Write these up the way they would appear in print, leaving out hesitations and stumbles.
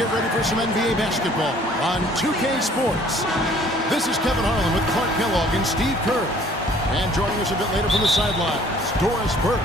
get ready for some NBA basketball on 2K Sports. This is Kevin Harlan with Clark Kellogg and Steve Kerr. And joining us a bit later from the sidelines, Doris Burke.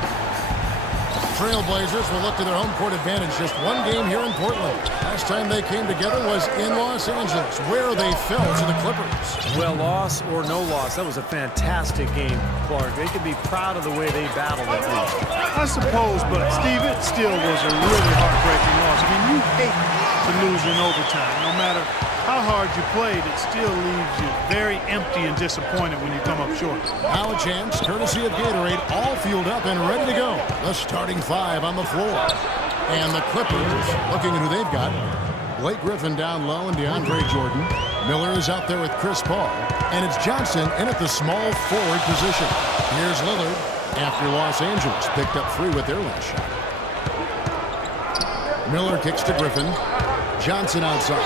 Trailblazers will look to their home court advantage. Just one game here in Portland. Last time they came together was in Los Angeles, where they fell to the Clippers. Well, loss or no loss, that was a fantastic game, Clark. They can be proud of the way they battled at least. I suppose, but Steve, it still was a really heartbreaking loss. I mean, you hate to lose in overtime. No matter how hard you played, it still leaves you very empty and disappointed when you come up short. Now a chance, courtesy of Gatorade, all fueled up and ready to go. The starting five on the floor. And the Clippers, looking at who they've got. Blake Griffin down low and DeAndre Jordan. Miller is out there with Chris Paul. And it's Johnson in at the small forward position. Here's Lillard after Los Angeles picked up 3 with their last shot. Miller kicks to Griffin. Johnson outside.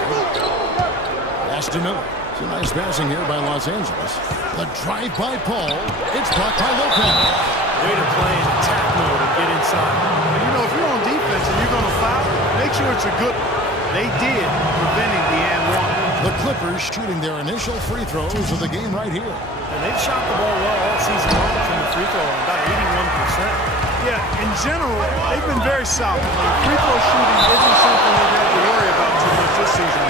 Pass to Miller. It's a nice passing here by Los Angeles. The drive by Paul. It's blocked by Lopez. Way to play in attack mode and get inside. And you know, if you're on defense and you're going to foul, make sure it's a good one. They did, preventing the and one. The Clippers shooting their initial free throws of the game right here. And they've shot the ball well all season long from the free throw line, about 81%. Yeah, in general, they've been very solid. Free throw shooting isn't something they've had to worry about too much this season.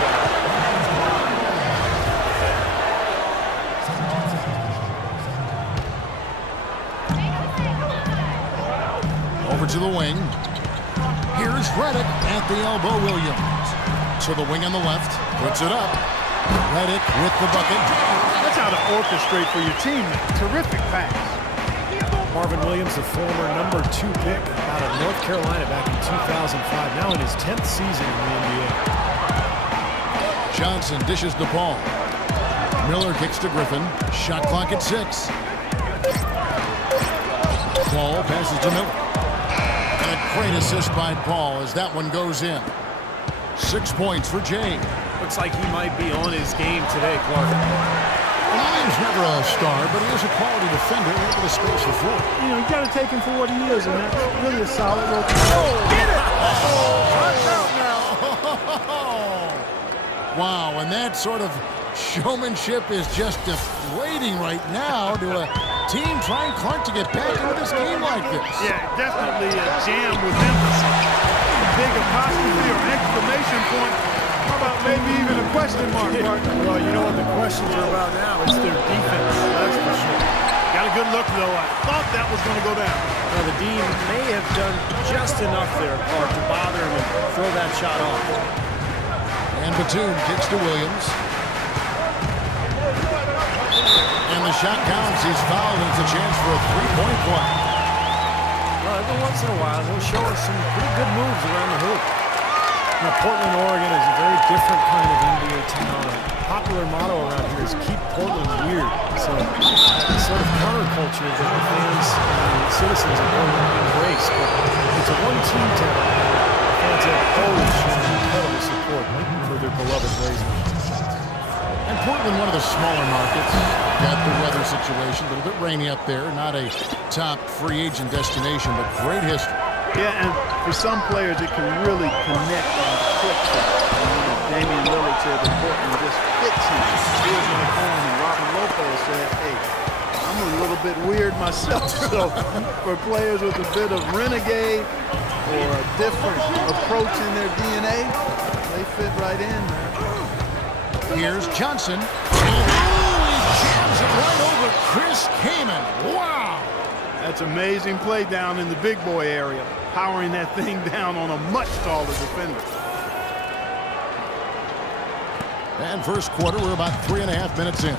Over to the wing. Here's Redick at the elbow. Williams to the wing on the left. Puts it up. Redick with the bucket. That's how to orchestrate for your team. Terrific pass. Marvin Williams, the former number 2 pick out of North Carolina back in 2005. Now in his 10th season in the NBA. Johnson dishes the ball. Miller kicks to Griffin. Shot clock at 6. Paul passes to Miller. And a great assist by Paul as that one goes in. 6 points for James. Looks like he might be on his game today, Clark. He's never a star, but he is a quality defender able to space the floor. You know, you got to take him for what he is, and that's really a solid role. Get it! Touchdown now! Wow, and that sort of showmanship is just deflating right now to a team trying Clark to get back into this game like this. Yeah, definitely a jam with emphasis. Big apostrophe or exclamation point. How about maybe even a question mark, partner? Well, you know what the questions are about now? It's their defense, that's for sure. Got a good look, though. I thought that was going to go down. Now, the Dean may have done just enough there, Clark, to bother him and throw that shot off. And Batum kicks to Williams. And the shot counts. He's fouled, and it's a chance for a three-point play. Well, every once in a while, he'll show us some pretty good moves around the hoop. Now, Portland, Oregon is a very different kind of NBA town. A popular motto around here is keep Portland weird. So, it's sort of counterculture that the fans and the citizens of Portland embrace. But it's a one-team town. Fans have always shown incredible support for their beloved Blazers. And Portland, one of the smaller markets, got the weather situation, a little bit rainy up there. Not a top free agent destination, but great history. Yeah, and for some players, it can really connect and click them. Damian Lillard said that Portland just fits him. Here's when they call him. Robin Lopez said, hey, I'm a little bit weird myself. So for players with a bit of renegade or a different approach in their DNA, they fit right in, man. Here's Johnson. He jams it right over Chris Kaman. Wow! That's amazing play down in the big boy area, powering that thing down on a much taller defender. And first quarter, we're about 3.5 minutes in.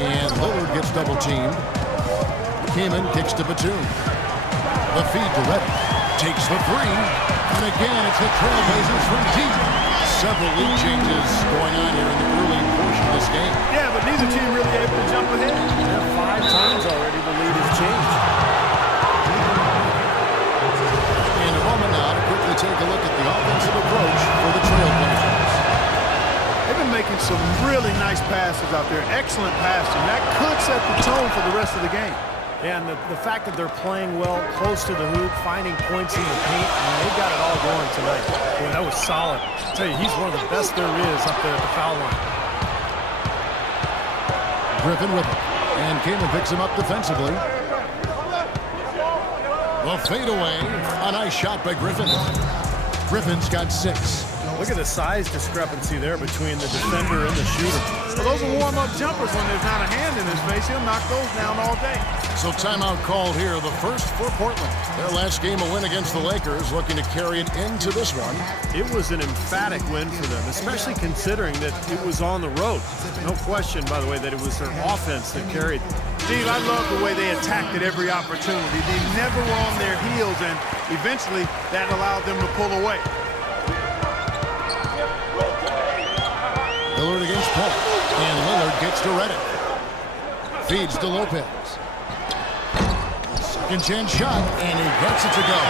And Lillard gets double teamed. Kaman kicks to Batum. The feed to Redick. Takes the three. And again, it's the Trailblazers from deep. Several lead changes going on here in the early portion of this game. Yeah, but neither team really able to jump ahead. Yeah, 5 times already the lead has changed. In a moment now to quickly take a look at the offensive approach for the Trailblazers. They've been making some really nice passes out there. Excellent passing. That could set the tone for the rest of the game. And the fact that they're playing well, close to the hoop, finding points in the paint, I mean, they've got it all going tonight. Boy, that was solid. I tell you, he's one of the best there is up there at the foul line. Griffin with it. And Kamen picks him up defensively. The fadeaway. A nice shot by Griffin. Griffin's got 6. Look at the size discrepancy there between the defender and the shooter. Well, those are warm-up jumpers. When there's not a hand in his face, he'll knock those down all day. So timeout called here, the first for Portland. Their last game, a win against the Lakers, looking to carry it into this one. It was an emphatic win for them, especially considering that it was on the road. No question, by the way, that it was their offense that carried. Steve, I love the way they attacked at every opportunity. They never were on their heels, and eventually that allowed them to pull away. Lillard against Paul. And Lillard gets to Redick. Feeds to Lopez. Second chance shot, and he gets it to go.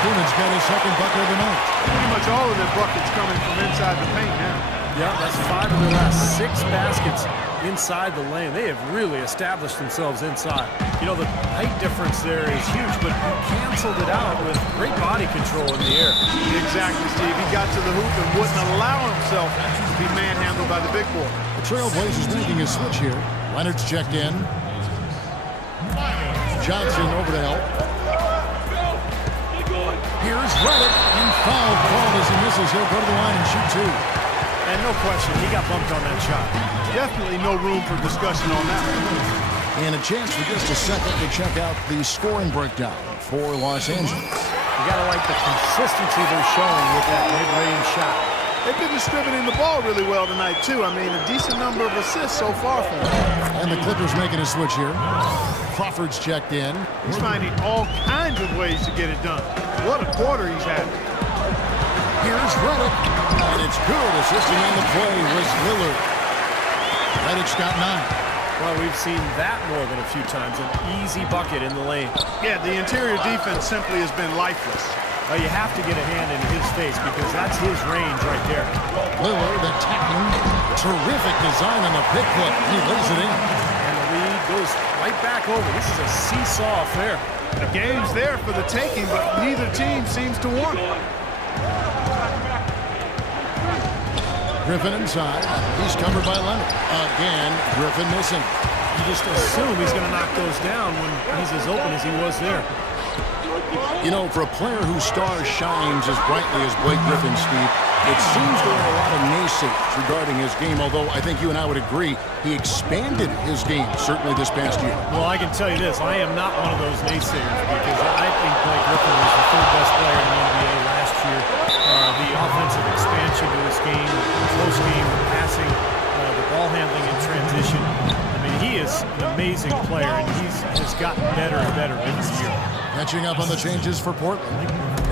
Kamen's got his second bucket of the night. Pretty much all of their buckets coming from inside the paint now. Yeah, that's 5 of their last 6 baskets inside the lane. They have really established themselves inside. You know, the height difference there is huge, but he canceled it out with great body control in the air. Exactly, Steve. He got to the hoop and wouldn't allow himself to be manhandled by the big boy. The Trailblazers making a switch here. Leonard's checked in. Johnson over to help. Here's Redick, and foul called as he misses. He'll go to the line and shoot 2. And no question, he got bumped on that shot. Definitely no room for discussion on that one. And a chance for just a second to check out the scoring breakdown for Los Angeles. You gotta like the consistency they're showing with that mid-range shot. They've been distributing the ball really well tonight, too. I mean, a decent number of assists so far for them. And the Clippers making a switch here. Crawford's checked in. He's finding all kinds of ways to get it done. What a quarter he's had. Here's Redick, and it's good. Assisting on the play was Lillard. Redick's got 9. Well, we've seen that more than a few times. An easy bucket in the lane. Yeah, the interior defense simply has been lifeless. Well, you have to get a hand in his face because that's his range right there. Lillard attacking. Terrific design on the pick hook. He lays it in. And the lead goes right back over. This is a seesaw affair. The game's there for the taking, but neither team seems to want it. Griffin inside. He's covered by Leonard. Again, Griffin missing. You just assume he's going to knock those down when he's as open as he was there. You know, for a player whose star shines as brightly as Blake Griffin, Steve, it seems there are a lot of naysayers regarding his game, although I think you and I would agree he expanded his game, certainly this past year. Well, I can tell you this. I am not one of those naysayers because I think Blake Griffin was the third best player in the NBA last year. The offensive expansion to his game, the close game, the passing, the ball handling in transition. I mean, he is an amazing player, and has gotten better and better every year. Catching up on the changes for Portland.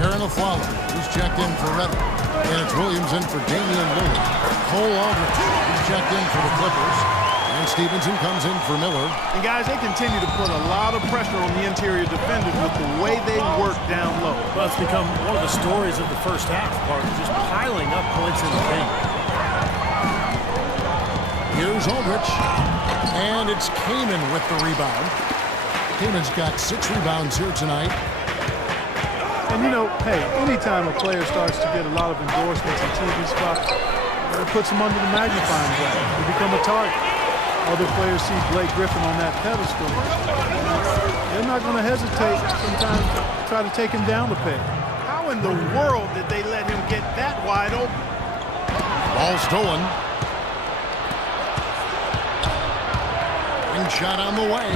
Aaron Aflalo, who's checked in for Redick. And it's Williams in for Damian Lillard. Cole Aldridge, who's checked in for the Clippers. And Stevenson comes in for Miller. And guys, they continue to put a lot of pressure on the interior defenders with the way they work down low. Well, it's become one of the stories of the first half, Parker, just piling up points in the paint. Here's Aldridge. And it's Kamen with the rebound. Kamen's got 6 rebounds here tonight. And you know, hey, anytime a player starts to get a lot of endorsements and TV spots, it puts them under the magnifying glass. They become a target. Other players see Blake Griffin on that pedestal. They're not going to hesitate sometimes to try to take him down the peg. How in the world did they let him get that wide open? Ball stolen. Ring shot on the way.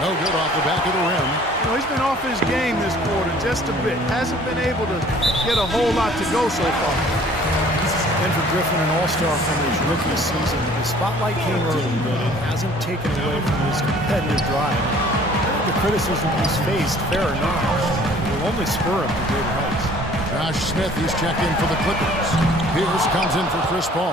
No good off the back of the rim. You know, he's been off his game this quarter just a bit. Hasn't been able to get a whole lot to go so far. And for Griffin, an all-star from his rookie season, the spotlight came early, but it hasn't taken away from his competitive drive. The criticism he's faced, fair or not, will only spur him to greater heights. Josh Smith, he's checked in for the Clippers. Pierce comes in for Chris Paul.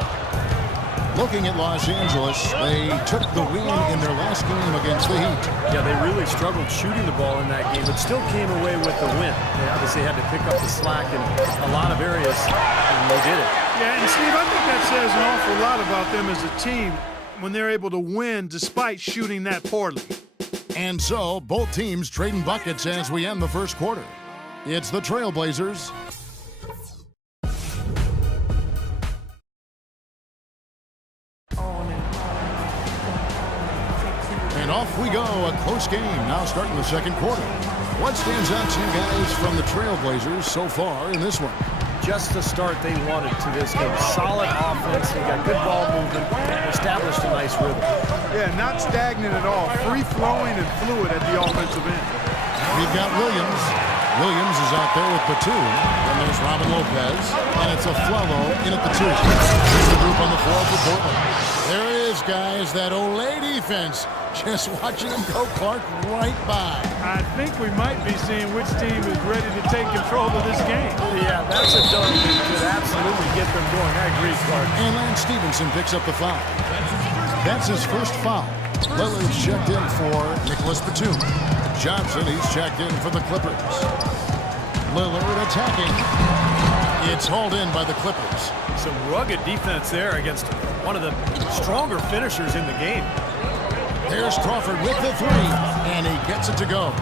Looking at Los Angeles, they took the win in their last game against the Heat. Yeah, they really struggled shooting the ball in that game, but still came away with the win. They obviously had to pick up the slack in a lot of areas, and they did it. Yeah, and Steve, I think that says an awful lot about them as a team when they're able to win despite shooting that poorly. And so, both teams trading buckets as we end the first quarter. It's the Trailblazers. And off we go, a close game now starting the second quarter. What stands out to you guys from the Trailblazers so far in this one? Just the start they wanted to this game. Solid offense. They got good ball movement. Established a nice rhythm. Yeah, not stagnant at all. Free-flowing and fluid at the offensive end. We've got Williams. Williams is out there with Batum. Then there's Robin Lopez. And it's a Flalo in at the 2. Here's the group on the floor for Portland. There it is, guys. That Olay defense. Just watching them go, Clark, right by. I think we might be seeing which team is ready to take control of this game. Yeah, that's a dunk that could absolutely get them going. I agree, Clark. And Lance Stevenson picks up the foul. That's his first foul. Lillard's checked in for Nicholas Batum. Johnson, he's checked in for the Clippers. Lillard attacking. It's hauled in by the Clippers. Some rugged defense there against one of the stronger finishers in the game. Here's Crawford with the 3, and he gets it to go.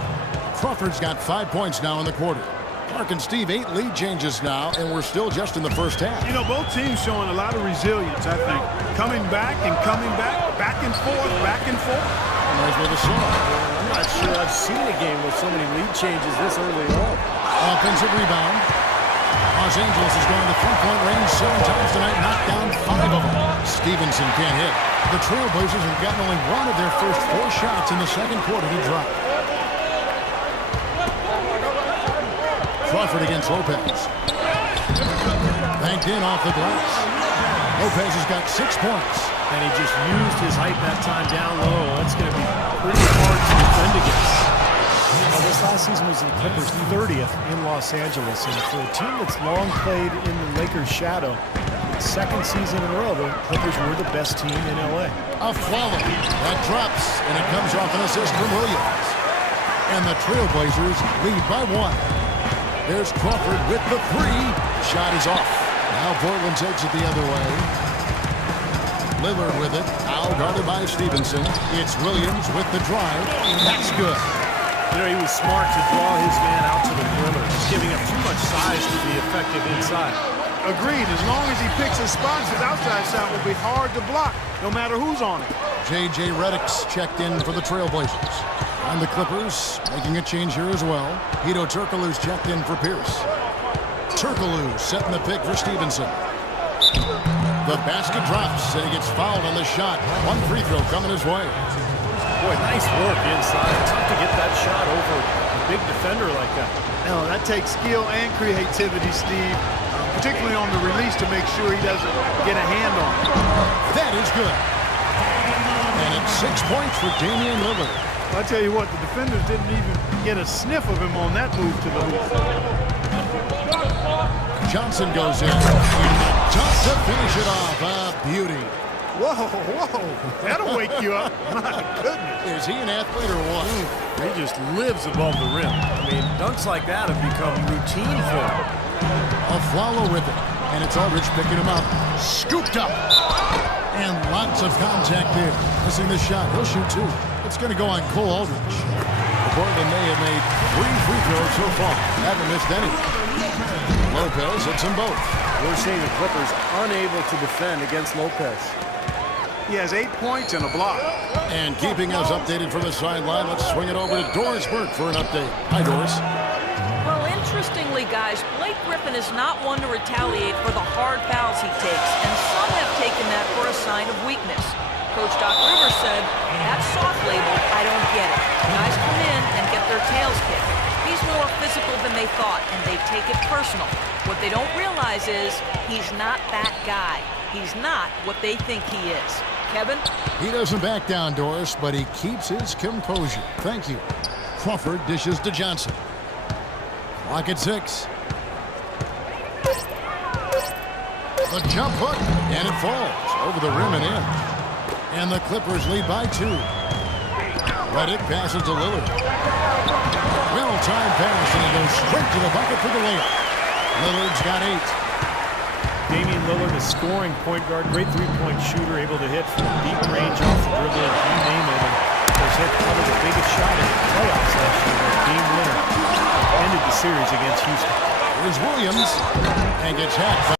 Crawford's got 5 points now in the quarter. Clark and Steve, 8 lead changes now, and we're still just in the first half. You know, both teams showing a lot of resilience, I think. Coming back, back and forth, back and forth. Nice with the shot. I'm not sure I've seen a game with so many lead changes this early on. Offensive rebound. Los Angeles has gone to three-point range 7 times tonight, knocked down 5 of them. Stevenson can't hit. The Trailblazers have gotten only 1 of their first 4 shots in the second quarter to drop. Crawford against Lopez. Banked in off the glass. Lopez has got 6 points. And he just used his height that time down low. That's going to be pretty hard to defend against. Well, this last season was the Clippers' 30th in Los Angeles. And for a team that's long played in the Lakers' shadow, second season in a row, the Clippers were the best team in L.A. A follow. That drops, and it comes off an assist from Williams. And the Trailblazers lead by 1. There's Crawford with the 3. Shot is off. Now Portland takes it the other way. Lillard with it. Now guarded by Stevenson. It's Williams with the drive. That's good. You know, he was smart to draw his man out to the perimeter, just giving up too much size to be effective inside. Agreed. As long as he picks his spots, his outside shot will be hard to block, no matter who's on it. J.J. Redick's checked in for the Trailblazers. And the Clippers making a change here as well. Hedo Turkoglu's checked in for Pierce. Turkoglu setting the pick for Stevenson. The basket drops, and he gets fouled on the shot. 1 free throw coming his way. Boy, nice work inside. Tough to get that shot over a big defender like that. No, that takes skill and creativity, Steve, particularly on the release to make sure he doesn't get a hand on it. That is good. And it's 6 points for Damian Lillard. I tell you what, the defenders didn't even get a sniff of him on that move to the hoop. Johnson goes in. Just to finish it off. A beauty. Whoa. That'll wake you up. My goodness. Is he an athlete or what? He just lives above the rim. I mean, dunks like that have become routine for him. A follow with it. And it's Aldridge picking him up. Scooped up. And lots of contact there. Missing the shot. He'll shoot 2. It's going to go on Cole Aldridge. Portland may have made 3 free throws so far. Haven't missed any. Lopez hits them both. We're seeing the Clippers unable to defend against Lopez. He has 8 points and a block. And keeping us updated from the sideline, let's swing it over to Doris Burke for an update. Hi, Doris. Well, interestingly, guys, Blake Griffin is not one to retaliate for the hard fouls he takes, and some have taken that for a sign of weakness. Coach Doc Rivers said, "That's soft label, I don't get it. Guys come in and get their tails kicked. He's more physical than they thought, and they take it personal. What they don't realize is he's not that guy. He's not what they think he is." Kevin? He doesn't back down, Doris, but he keeps his composure. Thank you. Crawford dishes to Johnson. Clock at 6. The jump hook, and it falls over the rim and in. And the Clippers lead by 2. Redick passes to Lillard. Well-timed pass, and he goes straight to the bucket for the layup. Lillard's got 8. Damian Lillard, a scoring point guard, great three-point shooter, able to hit from deep range off the dribble, you name it. And they're Mavericks hit probably the biggest shot in the playoffs last year. Their game winner ended the series against Houston. Here's Williams and gets hacked.